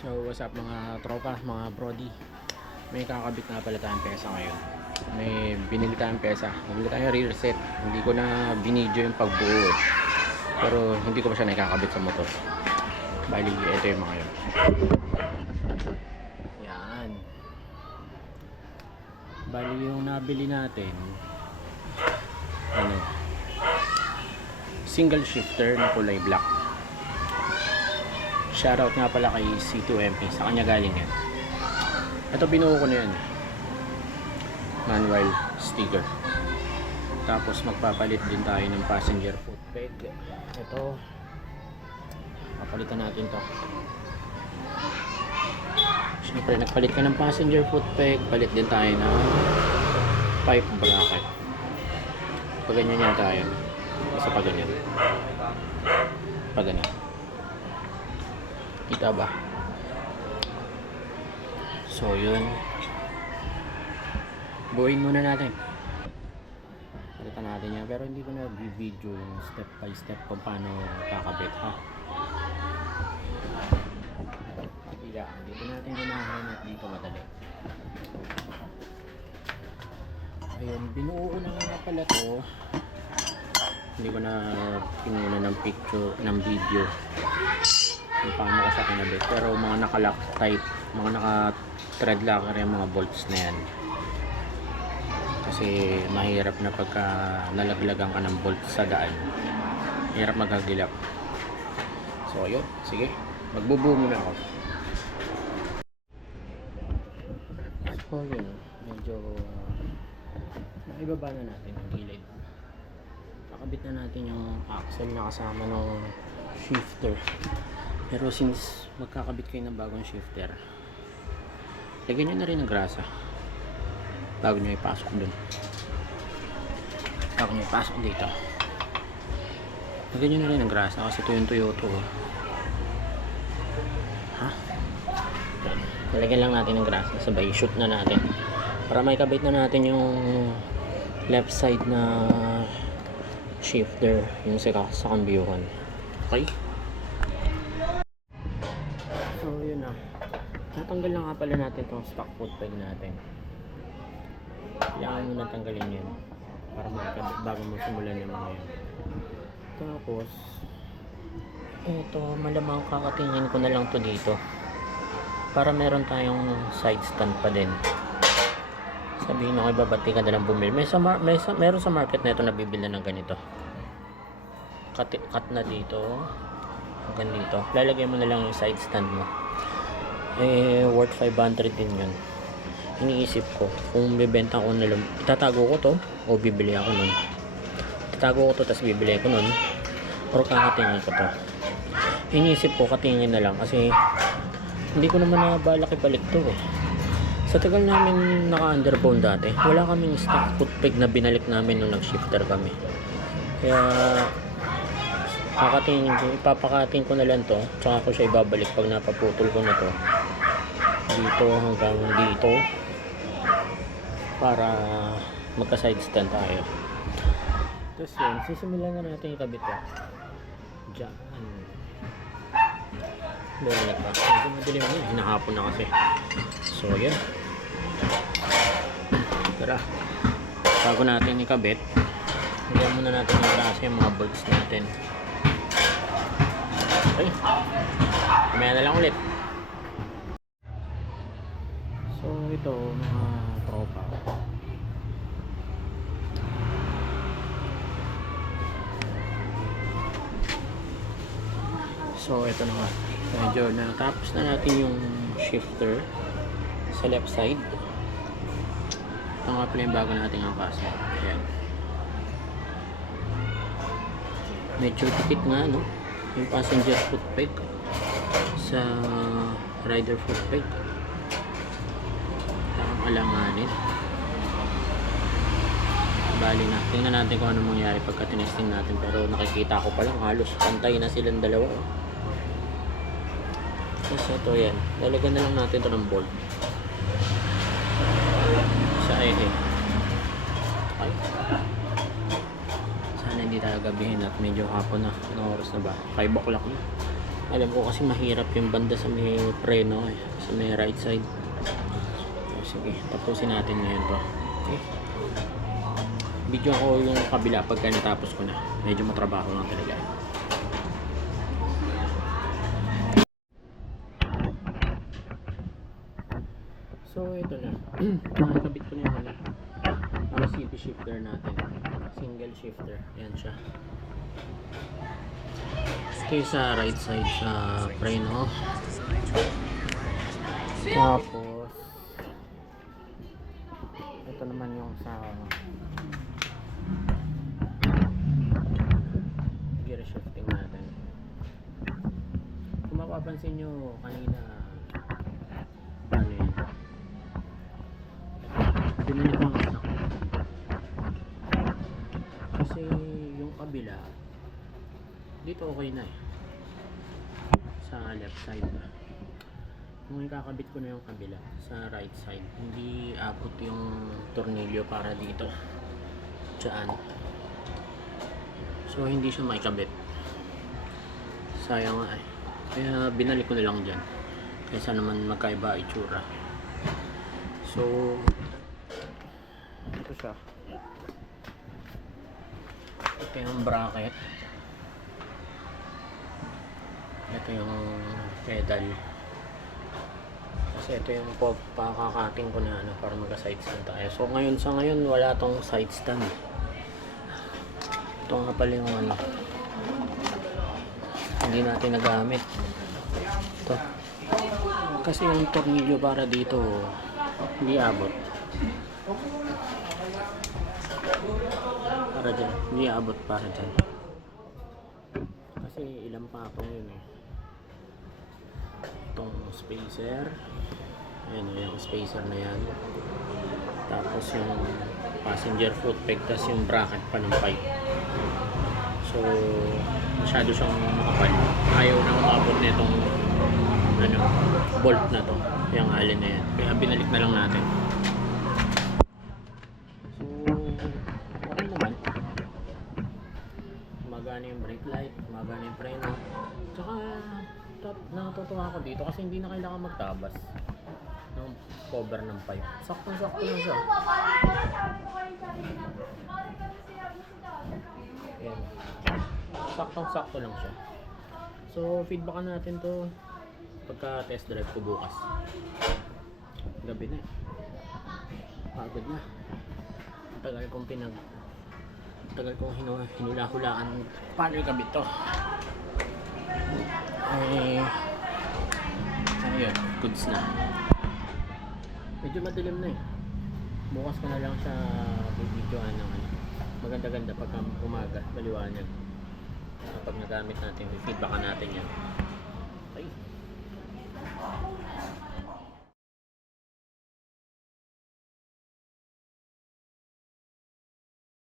So what's up mga tropa, mga brody. May kakabit na pala tayong pesa ngayon. May binili tayong pesa. Binili tayong rear set. Hindi ko na binidyo yung pagbuo eh. Pero hindi ko pa siya nakakabit sa motor. Bali, ito yung mga yun. Yan. Bali yung nabili natin, single shifter na kulay black. Shoutout nga pala kay C2MP, sa kanya galing yan. Ito binuo ko na yan, manual sticker. Tapos magpapalit din tayo ng passenger foot peg. Ito, papalitan natin to. Siyempre nagpalit ka ng passenger foot peg, palit din tayo ng pipe bracket. Pag ganyan yan tayo, basta pag ganyan, pag ganyan. Kita ba? So yun, buuin muna natin. Palitan natin yan, pero hindi ko na video yung step by step kung paano kakabit ha. Bila, dito natin ganahan at dito madali. Ayun, binuo ko na nga pala to. Hindi ko na pinuna ng picture, ng video kung paano ko siya kinabit, pero mga naka-lock type, mga naka-thread locker yung mga bolts na yan, kasi mahirap na pagka nalaglagan ka ng bolts sa daan, hirap maghagilap. So yun, sige, magbubuo muna ako. So yun, medyo maibaba na natin yung gilid. Nakabit na natin yung axle na kasama ng shifter. Pero since magkakabit kayo ng bagong shifter, lagyan nyo na rin ng grasa bago nyo ipasok dun. Bago nyo ipasok dito, lagyan nyo na rin ng grasa kasi ito yung Toyota ha? Lalagyan lang natin ng grasa, sabay shoot na natin para may kabit na natin yung left side na shifter, yung sa kambyuhan. Okay? So yun na, natanggal na nga pala natin itong stock foot peg natin. Kailangan mo na tanggalin yun para makakabit bago mo simulan yung mga yun. Tapos eto, malamang kakatingin ko na lang to dito para meron tayong side stand pa din. Sabihin mo kay babati ka na lang bumili. Meron sa market na ito nabibili ng ganito. Cut na dito hanggang dito. Lalagay mo na lang yung side stand mo. Eh, worth 500 din yun. Iniisip ko kung bibenta ko na lang, itatago ko to o bibili ako nun. Itatago ko to tapos bibili ko nun, or kakatingin ko to. Iniisip ko katingin na lang kasi hindi ko naman nabalak ibalik to eh. Sa tagal namin naka-underbone dati, wala kaming stock foot peg na binalik namin nung nag-shifter kami. Kaya kakatingin ko, ipapakating ko na lang to, tsaka ko siya ibabalik pag napaputol ko na to dito hanggang dito para magka side stand tayo. Tapos yun, sisimulan na natin ikabit to dyan. Bumalik pa, medyo madilim na, hinahapon na kasi. So yun, tara, bago natin ikabit, hanggang muna natin yung klase yung mga bolts natin. Okay, kumaya na lang ulit. So ito mga tropa, so ito na nga, medyo natapos na natin yung shifter sa left side. Ito nga pala yung bago natin ang kaso. Ayan, medyo tikit nga no yung passenger foot peg sa rider foot peg, parang alanganin. Bali na, tingnan natin kung ano mangyari pagka tinesting natin, pero nakikita ko palang halos pantay na silang dalawa. Tapos ito yan, lalagyan na lang natin ito ng bolt sa ehe. Okay, sana hindi tayo gabihin at medyo hapon na. Anong oras na ba? 5 o'clock na. Alam ko kasi mahirap yung banda sa may preno eh, sa may right side. Sige, tapusin natin ngayon to. Okay. Video ko yung kabila pagka natapos ko na. Medyo matrabaho lang talaga. So ito na. Nakakabit ko na yung RCP shifter natin. Single shifter. Ayan siya. Ito yung sa right side sa preno. Tapos ito naman yung sa gear shifting natin. Kung mapapansin nyo kanina, ano yun, binalik ko ang stock kasi yung kabila dito okay na eh, sa left side. Kung ikakabit ko na yung kabila sa right side, hindi abot yung tornilyo para dito dyan, so hindi siya maikabit. Sayang nga eh, kaya binalik ko na lang dyan kaysa naman magkaiba itsura. So ito siya, ito yung bracket, ito yung pedal. Kasi ito yung pakakating ko na ano para magka-side stand tayo. So ngayon sa ngayon wala tong side stand. Ito nga pala yung ano, hindi natin nagamit. Ito. Kasi yung tornilyo para dito hindi abot. Para dyan, hindi abot para dyan. Kasi ilang patong yun eh. Itong spacer, ayan o, yung spacer na yan, tapos yung passenger foot peg, tapos yung bracket pa ng pipe. So masyado siyang makapal, ayaw na umabot na itong ano, bolt na to, yung allen na yan, kaya binalik na lang natin. So okay naman, gumagana yung brake light, gumagana yung preno, tsaka nakatutuwa ako dito kasi hindi na kailangan magtabas ng cover ng pipe. Saktong-sakto lang siya. Ayan. Saktong-sakto lang siya. So feedbackan natin to pagka test drive ko bukas. Gabi na eh. Pagod na. Tagal kong hinula-hulaan paano yung kabit to. Ayun, goods na. Medyo madilim na eh. Bukas ko na lang siya bibidyoan ng ano, maganda-ganda pagka umaga, maliwanag. Kapag nagamit natin, feedbackan natin yan. Okay.